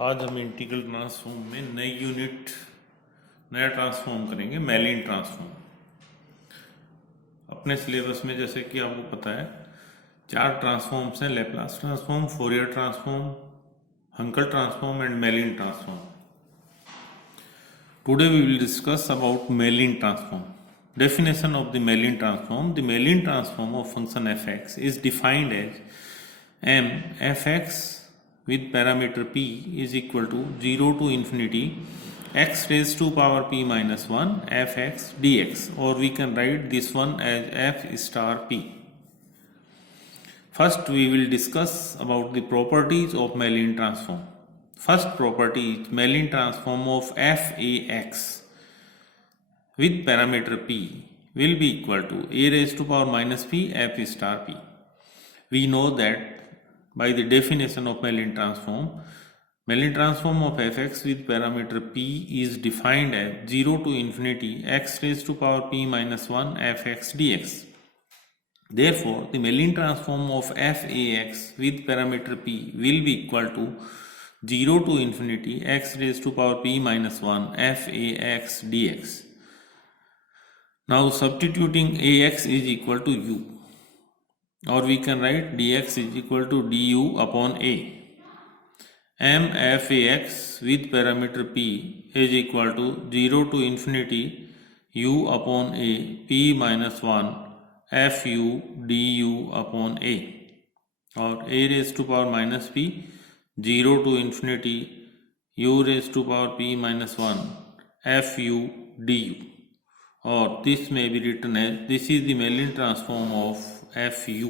आज हम integral transform में नया ट्रांसफॉर्म करेंगे, मेलिन ट्रांसफॉर्म। अपने सिलेबस में जैसे कि आपको पता है 4 ट्रांसफॉर्म्स हैं: Laplace transform, Fourier transform, Hankel transform and Mellin transform. Today we will discuss about Mellin transform. Definition of the Mellin transform. The Mellin transform of function fx is defined as m fx with parameter p is equal to 0 to infinity x raised to power p minus 1 fx dx, or we can write this one as f star p. First we will discuss about the properties of Mellin transform. First property is Mellin transform of f(ax) with parameter p will be equal to a raised to power minus p f star p. We know that by the definition of Mellin transform of fx with parameter p is defined as 0 to infinity x raised to power p minus 1 fx dx. Therefore, the Mellin transform of f(ax) with parameter p will be equal to 0 to infinity x raised to power p minus 1 f(ax) dx. Now substituting ax is equal to u, or we can write dx is equal to du upon a. M f(ax) with parameter p is equal to 0 to infinity u upon a p minus 1 fu du upon a, or a raised to power minus p 0 to infinity u raised to power p minus 1 fu du. Or this may be written as this is the Mellin transform of fu,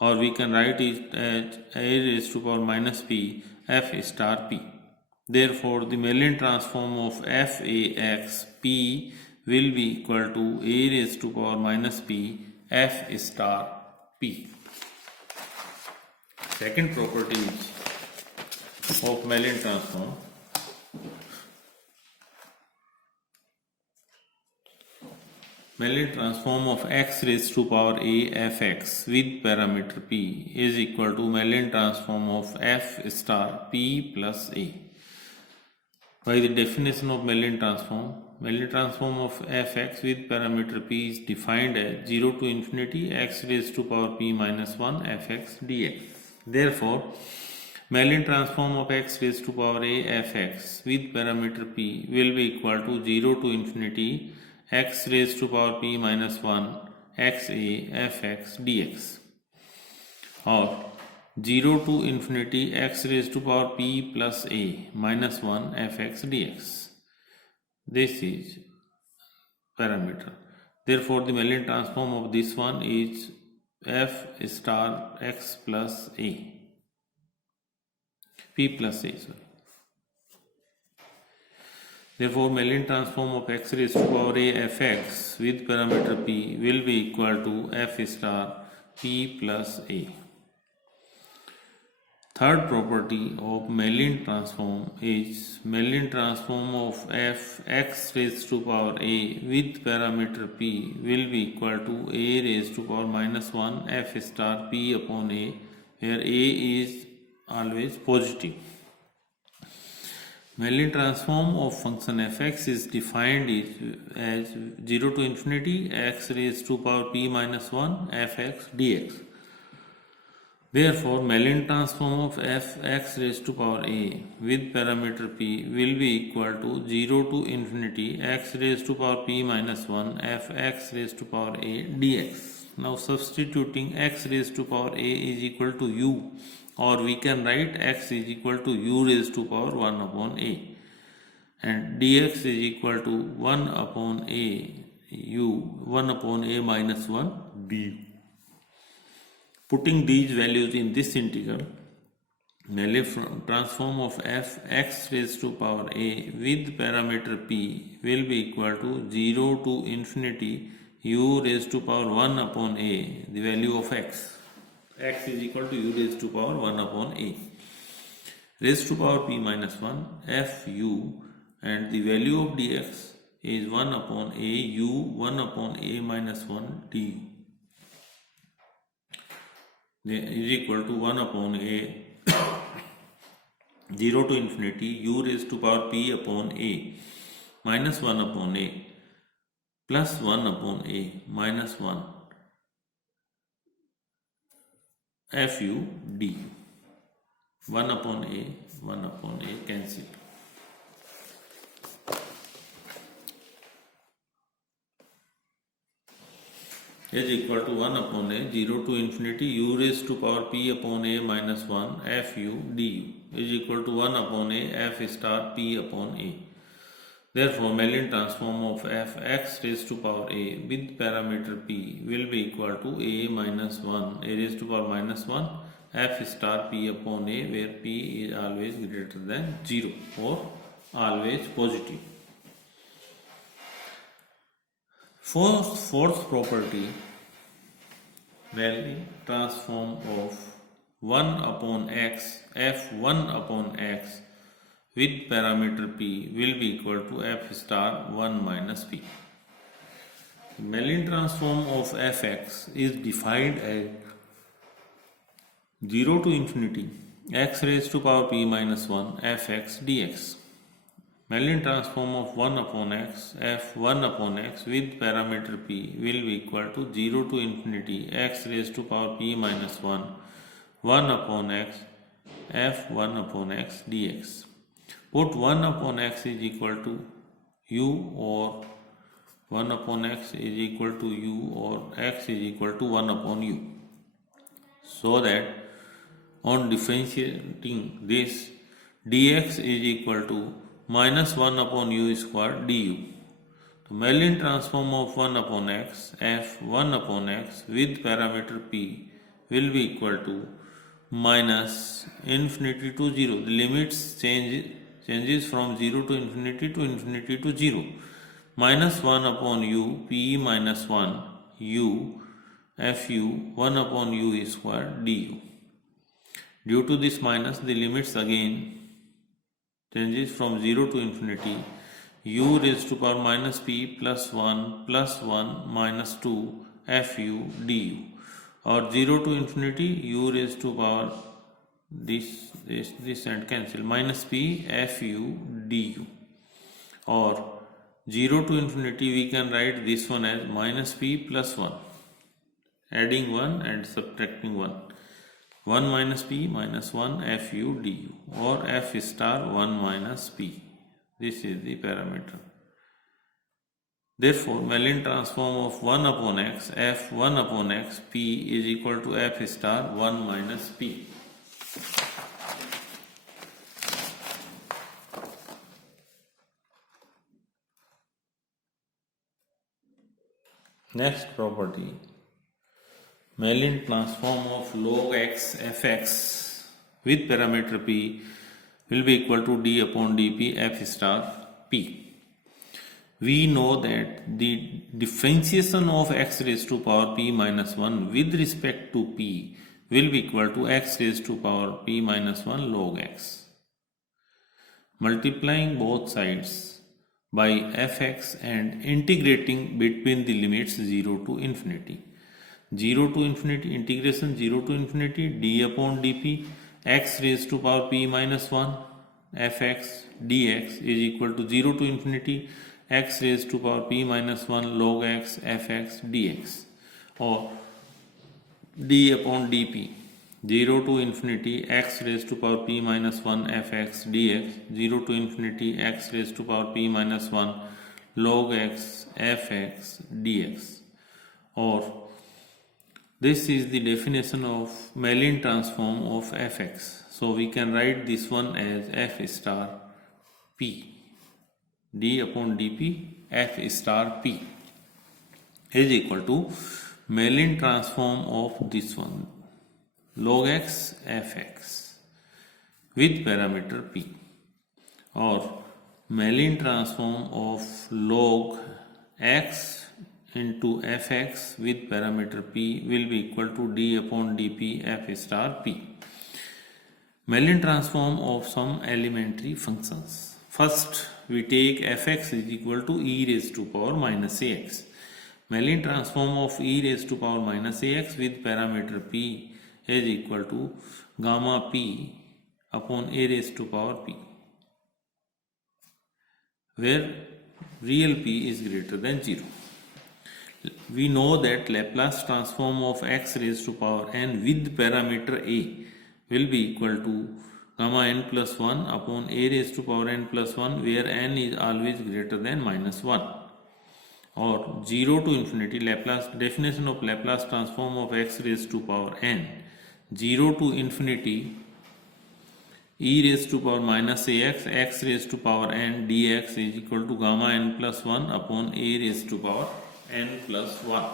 or we can write it as a raised to power minus p f star p. Therefore, the Mellin transform of f(ax) p will be equal to a raised to power minus p f star p. Second property of Mellin transform. Mellin transform of x raised to power a fx with parameter p is equal to Mellin transform of f star p plus a. By the definition of Mellin transform of fx with parameter p is defined as 0 to infinity x raised to power p minus 1 fx dx. Therefore, Mellin transform of x raised to power a fx with parameter p will be equal to 0 to infinity x raised to power p minus 1 xa fx dx, or 0 to infinity x raised to power p plus a minus 1 fx dx. This is parameter. Therefore, the Mellin transform of this one is f star x plus a, p plus a, sorry. Therefore, Mellin transform of x raised to power a fx with parameter p will be equal to f star p plus a. Third property of Mellin transform is Mellin transform of f x raised to power a with parameter p will be equal to a raised to power minus 1 f star p upon a, where a is always positive. Mellin transform of function fx is defined as 0 to infinity x raised to power p minus 1 fx dx. Therefore, Mellin transform of fx raised to power a with parameter p will be equal to 0 to infinity x raised to power p minus 1 fx raised to power a dx. Now substituting x raised to power a is equal to u, or we can write x is equal to u raised to power 1 upon a, and dx is equal to 1 upon a u 1 upon a minus 1 du. Putting these values in this integral, Mellin transform of f x raised to power a with parameter p will be equal to 0 to infinity u raised to power 1 upon a, the value of x is equal to u raised to power 1 upon a raised to power p minus 1 fu, and the value of dx is 1 upon a u 1 upon a minus 1 d is equal to 1 upon a 0 to infinity u raised to power p upon a minus 1 upon a plus 1 upon a minus 1 fu du. 1 upon a cancel. Is equal to 1 upon a 0 to infinity u raised to power p upon a minus 1 fu du is equal to 1 upon a f star p upon a. Therefore, Mellin transform of f x raised to power a with parameter p will be equal to a minus 1 a raised to power minus 1 f star p upon a, where p is always greater than 0 or always positive. Fourth property, Mellin transform of 1 upon x f1 upon x with parameter p will be equal to f star 1 minus p. Mellin transform of fx is defined as 0 to infinity x raised to power p minus 1 fx dx. Mellin transform of 1 upon x f1 upon x with parameter p will be equal to 0 to infinity x raised to power p minus 1 1 upon x f1 upon x dx. Put 1 upon x is equal to u or 1 upon x is equal to u or x is equal to 1 upon u, so that on differentiating this dx is equal to minus 1 upon u square du. The Mellin transform of 1 upon x f1 upon x with parameter p will be equal to minus infinity to 0. The limits changes from 0 to infinity to 0. Minus 1 upon u p minus 1 u fu 1 upon u square du. Due to this minus, the limits again changes from 0 to infinity u raised to power minus p plus 1 minus 2 fu du, or 0 to infinity u raised to power this and cancel minus p fu du, or 0 to infinity we can write this one as minus p plus 1, adding 1 and subtracting 1. 1 minus p minus 1 fu du, or f star 1 minus p. This is the parameter. Therefore, Mellin transform of 1 upon x f1 upon x p is equal to f star 1 minus p. Next property, Mellin transform of log x fx with parameter p will be equal to d upon dp f star p. We know that the differentiation of x raised to power p minus 1 with respect to p will be equal to x raised to power p minus 1 log x. Multiplying both sides by fx and integrating between the limits 0 to infinity. 0 to infinity integration 0 to infinity d upon dp x raised to power p minus 1 fx dx is equal to 0 to infinity x raised to power p minus 1 log x fx dx, or d upon dp 0 to infinity x raised to power p minus 1 fx dx 0 to infinity x raised to power p minus 1 log x fx dx, or this is the definition of Mellin transform of fx. So we can write this one as f star p, d upon dp f star p is equal to Mellin transform of this one log x fx with parameter p, or Mellin transform of log x into fx with parameter p will be equal to d upon dp f star p. Mellin transform of some elementary functions. First, we take fx is equal to e raised to power minus ax. Mellin transform of e raised to power minus ax with parameter p is equal to gamma p upon a raised to power p, where real p is greater than 0. We know that Laplace transform of x raised to power n with parameter a will be equal to gamma n plus 1 upon a raised to power n plus 1, where n is always greater than minus 1. Or 0 to infinity, Laplace definition of Laplace transform of x raised to power n, 0 to infinity e raised to power minus ax, x raised to power n dx is equal to gamma n plus 1 upon a raised to power n plus 1.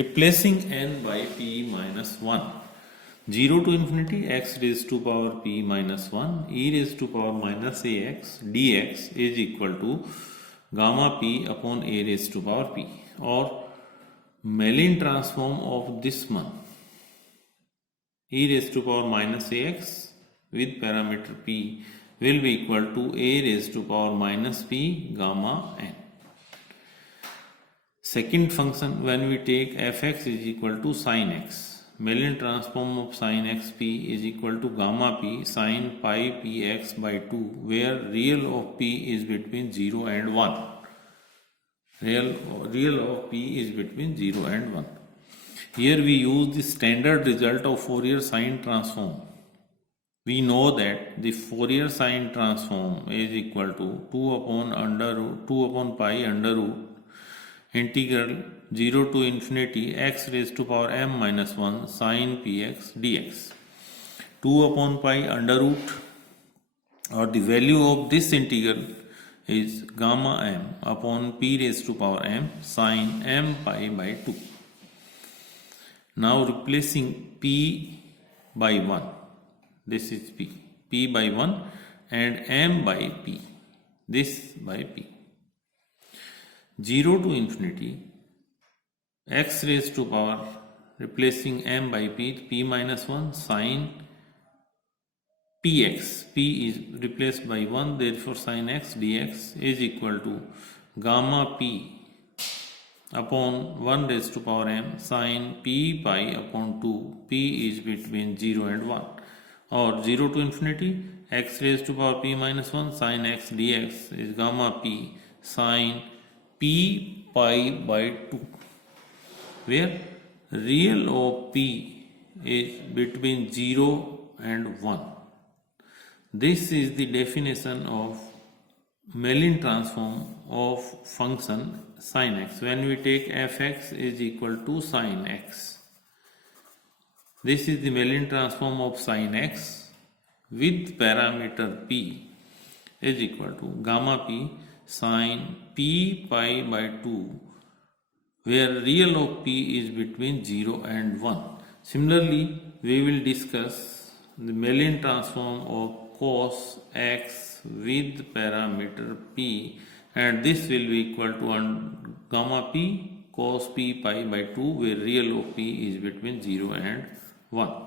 Replacing n by p minus 1. 0 to infinity x raised to power p minus 1 e raised to power minus ax dx is equal to gamma p upon a raised to power p. Or Mellin transform of this one, e raised to power minus ax with parameter p will be equal to a raised to power minus p gamma n. Second function, when we take fx is equal to sin x, Mellin transform of sin x p is equal to gamma p sin pi px by 2, where real of p is between 0 and 1. Real of p is between 0 and 1. Here we use the standard result of Fourier sine transform. We know that the Fourier sine transform is equal to 2 upon pi under root integral 0 to infinity x raised to power m minus 1 sin px dx. 2 upon pi under root, or the value of this integral is gamma m upon p raised to power m sin m pi by 2. Now replacing p by 1, this is p by 1, and m by p, this by p. 0 to infinity x raised to power, replacing m by p minus 1 sin px, p is replaced by 1, therefore sin x dx is equal to gamma p upon 1 raised to power m sin p pi upon 2, p is between 0 and 1. Or 0 to infinity x raised to power p minus 1 sin x dx is gamma p sin p pi by 2, where real of p is between 0 and 1. This is the definition of Mellin transform of function sin x. When we take fx is equal to sin x, this is the Mellin transform of sin x with parameter p is equal to gamma p sin p pi by 2, where real of p is between 0 and 1. Similarly, we will discuss the Mellin transform of cos x with parameter p, and this will be equal to gamma p cos p pi by 2, where real of p is between 0 and 1.